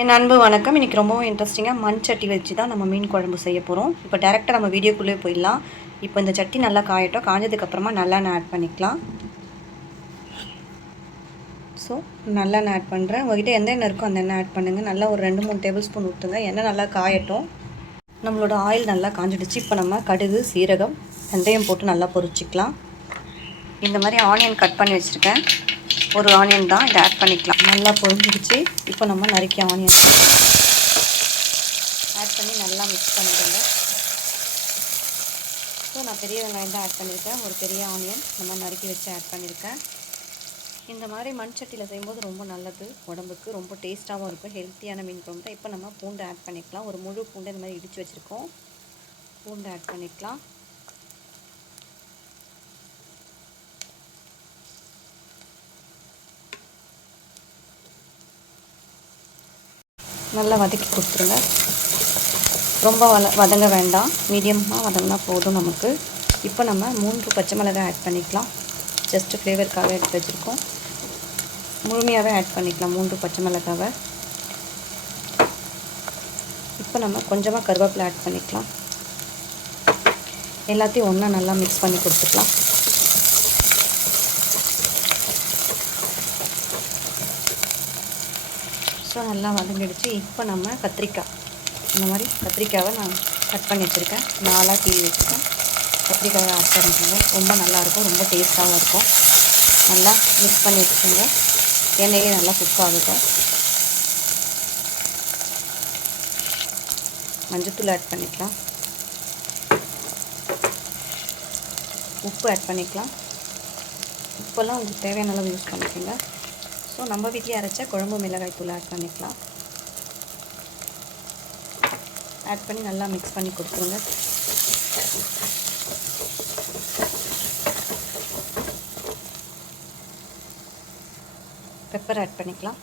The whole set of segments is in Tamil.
என் அன்பு வணக்கம். இன்றைக்கி ரொம்பவும் இன்ட்ரெஸ்டிங்காக மண் சட்டி வச்சு தான் நம்ம மீன் குழம்பு செய்ய போகிறோம் இப்போ டேரெக்டாக நம்ம வீடியோக்குள்ளே போயிடலாம். இப்போ இந்த சட்டி நல்லா காயட்டும். காஞ்சதுக்கப்புறமா நல்லெண்ணெய் ஆட் பண்ணிக்கலாம். ஸோ நல்லெண்ணெய் ஆட் பண்ணுறேன் உங்கள்கிட்ட எந்த எண்ணெய் இருக்கோ அந்த எண்ணெய் ஆட் பண்ணுங்கள் நல்லா ஒரு ரெண்டு மூணு டேபிள் ஸ்பூன் ஊற்றுங்க எண்ணெய் நல்லா காயட்டும். நம்மளோட ஆயில் நல்லா காஞ்சிடுச்சு. இப்போ நம்ம கடுகு சீரகம் வெந்தயம் போட்டு நல்லா பொரிச்சிக்கலாம். இந்த மாதிரி ஆனியன் கட் பண்ணி வச்சுருக்கேன். ஒரு ஆனியன் தான் இதை ஆட் பண்ணிக்கலாம். நல்லா பொரிஞ்சிடுச்சு. இப்போ நம்ம நறுக்கிய ஆனியன் ஆட் பண்ணி நல்லா மிக்ஸ் பண்ணிடுங்க. ஸோ நான் பெரிய வெங்காயம் தான் ஆட் பண்ணியிருக்கேன். ஒரு பெரிய ஆனியன் நம்ம நறுக்கி வச்சு ஆட் பண்ணியிருக்கேன். இந்த மாதிரி மண் சட்டியில் செய்யும்போது ரொம்ப நல்லது. உடம்புக்கு ரொம்ப டேஸ்ட்டாகவும் இருக்கும். ஹெல்த்தியான மீன் குழம்பு இப்போ நம்ம பூண்டு ஆட் பண்ணிக்கலாம். ஒரு முழு பூண்டு இந்த மாதிரி இடித்து வச்சுருக்கோம். பூண்டு ஆட் பண்ணிக்கலாம். நல்லா வதக்கி கொடுத்துருங்க. ரொம்ப வத வதங்க வேண்டாம். மீடியமாக வதங்கினா போதும் நமக்கு. இப்போ நம்ம மூன்று பச்சை மிளகாய் ஆட் பண்ணிக்கலாம். ஜஸ்ட்டு ஃப்ளேவருக்காக எடுத்து வச்சுருக்கோம். முழுமையாகவே ஆட் பண்ணிக்கலாம் மூன்று பச்சை மிளகாவை. இப்போ நம்ம கொஞ்சமாக கருவேப்பிலை ஆட் பண்ணிக்கலாம். எல்லாத்தையும் ஒன்றா நல்லா மிக்ஸ் பண்ணி கொடுத்துக்கலாம். ஸோ நல்லா வதங்கிடுச்சு. இப்போ நம்ம கத்திரிக்காய். இந்த மாதிரி கத்திரிக்காவை நான் கட் பண்ணி வச்சுருக்கேன். நாலாக டீ வச்சுருக்கேன். கத்திரிக்காய் ஆட் பண்ணிக்கோங்க. ரொம்ப நல்லாயிருக்கும் ரொம்ப டேஸ்ட்டாகவும் இருக்கும். நல்லா மிக்ஸ் பண்ணி வச்சுக்கோங்க. எண்ணெயிலே நல்லா குக் ஆகட்டும். மஞ்சத்தூள் ஆட் பண்ணிக்கலாம். உப்பு ஆட் பண்ணிக்கலாம். உப்பெல்லாம் உங்களுக்கு தேவையான அளவு யூஸ் பண்ணிக்கோங்க. ஸோ நம்ம வீட்டிலே அரைச்ச குழம்பு மிளகாய் தூள் ஆட் பண்ணிக்கலாம். ஆட் பண்ணி நல்லா மிக்ஸ் பண்ணி கொடுத்துருங்க. பெப்பர் ஆட் பண்ணிக்கலாம்.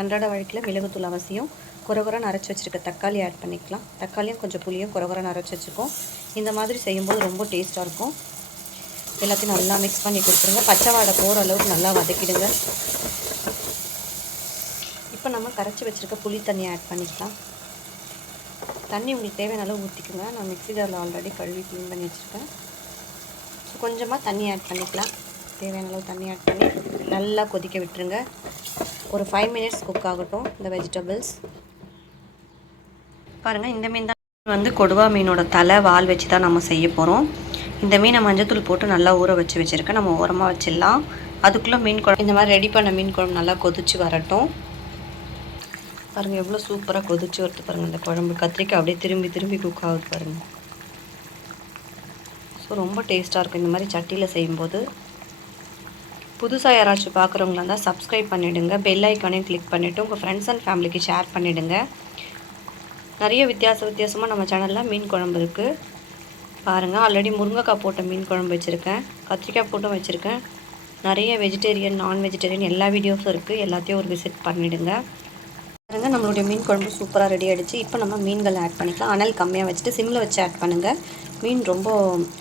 அன்றாட வழக்கில் மிளகுத்தூள் அவசியம். குறகுறன்னு அரைச்சி வச்சுருக்க தக்காளி ஆட் பண்ணிக்கலாம். தக்காளியும் கொஞ்சம் புளியும் குறகுறன்னு அரைச்சி வச்சுருக்கோம் இந்த மாதிரி செய்யும்போது ரொம்ப டேஸ்ட்டாக இருக்கும். எல்லாத்தையும் நல்லா மிக்ஸ் பண்ணி கொடுத்துருங்க. பச்சை வாடை போகிற அளவுக்கு நல்லா வதக்கிடுங்க. இப்போ நம்ம கரைச்சி வச்சுருக்க புளி தண்ணி ஆட் பண்ணிக்கலாம். தண்ணி உங்களுக்கு தேவையான அளவு ஊற்றிக்கோங்க நான் மிக்ஸி ஜாரில் ஆல்ரெடி கழுவி க்ளீன் பண்ணி வச்சுருக்கேன். ஸோ கொஞ்சமாக தண்ணி ஆட் பண்ணிக்கலாம். தேவையான அளவு தண்ணி ஆட் பண்ணி நல்லா கொதிக்க விட்டுருங்க. ஒரு ஃபைவ் மினிட்ஸ் குக் ஆகட்டும் இந்த வெஜிடபிள்ஸ் பாருங்கள் இந்த மீன் தான் வந்து கொடுவா மீனோட தலை வால் வச்சு தான் நம்ம செய்ய போகிறோம் இந்த மீனை மஞ்சத்தூள் போட்டு நல்லா ஊற வச்சு வச்சுருக்கேன். நம்ம ஓரமாக வச்சிடலாம். அதுக்குள்ளே மீன் குழம்பு இந்த மாதிரி ரெடி பண்ண மீன் குழம்பு நல்லா கொதிச்சு வரட்டும். பாருங்கள் எவ்வளோ சூப்பராக கொதிச்சு வருது பாருங்கள் இந்த குழம்பு. கத்திரிக்காய் அப்படியே திரும்பி திரும்பி குக் ஆகுது பாருங்கள் ஸோ ரொம்ப டேஸ்ட்டாக இருக்கும். இந்த மாதிரி சட்டியில் செய்யும்போது. புதுசாக யாராச்சும் பார்க்குறவங்களா இருந்தால் சப்ஸ்கிரைப் பண்ணிவிடுங்க பெல் ஐக்கானையும் கிளிக் பண்ணிவிட்டு உங்கள் ஃப்ரெண்ட்ஸ் அண்ட் ஃபேமிலிக்கு ஷேர் பண்ணிவிடுங்க நிறைய வித்தியாச வித்தியாசமாக நம்ம சேனலில் மீன் குழம்பு இருக்குது பாருங்கள் ஆல்ரெடி முருங்கைக்காய் போட்ட மீன் குழம்பு வச்சுருக்கேன். கத்திரிக்காய் போட்டும் வச்சுருக்கேன். நிறைய வெஜிடேரியன் நான் வெஜிடேரியன் எல்லா வீடியோஸும் இருக்குது எல்லாத்தையும் ஒரு விசிட் பண்ணிவிடுங்க பாருங்க நம்மளுடைய மீன் குழம்பு சூப்பராக ரெடி ஆகிடுச்சு இப்போ நம்ம மீன்கள் ஆட் பண்ணிக்கலாம். அனல் கம்மியாக வச்சுட்டு சிம்மில் வச்சு ஆட் பண்ணுங்கள் மீன் ரொம்ப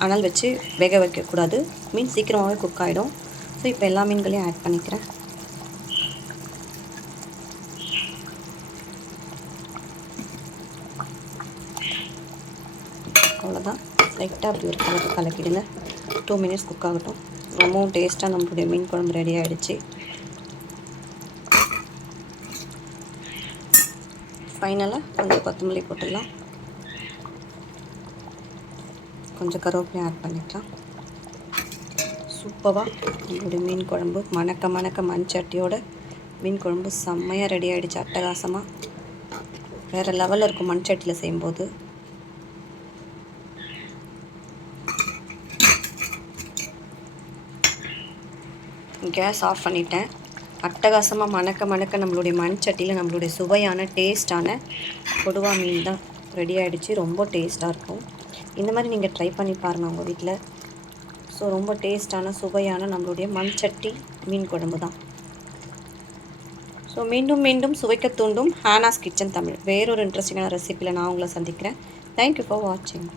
அனல் வச்சு வேக வைக்கக்கூடாது. மீன் சீக்கிரமாகவே குக் ஆகிடும் ஸோ இப்போ எல்லா மீன்களையும் ஆட் பண்ணிக்கிறேன். அவ்வளோதான் லைட்டாக அப்படி ஒரு கலக்கு கலக்கிடுங்க. டூ மினிட்ஸ் குக் ஆகட்டும். ரொம்பவும் டேஸ்ட்டாக நம்மளுடைய மீன் குழம்பு ரெடி ஆகிடுச்சு ஃபைனலாக கொஞ்சம் கொத்தமல்லி போட்டுடலாம் கொஞ்சம் கருவேப்பிலையும் ஆட் பண்ணிக்கலாம். சூப்பராக நம்மளுடைய மீன் குழம்பு. மணக்க மணக்க மண் சட்டியோட மீன் குழம்பு செம்மையாக ரெடி ஆகிடுச்சு அட்டகாசமாக வேறு லெவலில் இருக்கும் மண் சட்டியில் செய்யும்போது. கேஸ் ஆஃப் பண்ணிட்டேன். அட்டகாசமாக மணக்க மணக்க நம்மளுடைய மண் சட்டியில் நம்மளுடைய சுவையான டேஸ்டான கொடுவா மீன் தான் ரெடி ஆகிடுச்சு ரொம்ப டேஸ்ட்டாக இருக்கும். இந்த மாதிரி நீங்கள் ட்ரை பண்ணி பாருங்கள் உங்கள் வீட்டில் ஸோ ரொம்ப டேஸ்டான சுவையான நம்மளுடைய மண் சட்டி மீன் குழம்பு தான். ஸோ மீண்டும் மீண்டும் சுவைக்க தூண்டும் ஹானாஸ் கிச்சன் தமிழ். வேறொரு இன்ட்ரெஸ்டிங்கான ரெசிப்பியில் நான் உங்களை சந்திக்கிறேன். தேங்க்யூ ஃபார் வாட்சிங்